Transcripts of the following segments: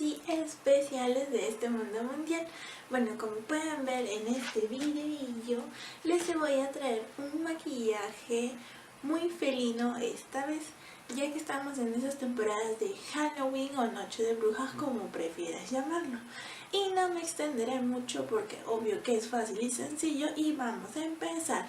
y especiales de este mundo mundial. Bueno, como pueden ver en este video, les voy a traer un maquillaje muy felino esta vez, ya que estamos en esas temporadas de Halloween o Noche de Brujas, como prefieras llamarlo. Y no me extenderé mucho porque obvio que es fácil y sencillo y vamos a empezar.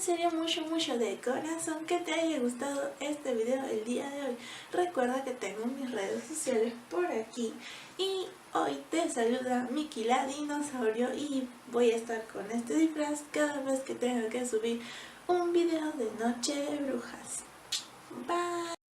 en serio mucho de corazón que te haya gustado este video el día de hoy. Recuerda que tengo mis redes sociales por aquí y hoy te saluda Miki la dinosaurio y voy a estar con este disfraz cada vez que tenga que subir un video de Noche de Brujas. Bye.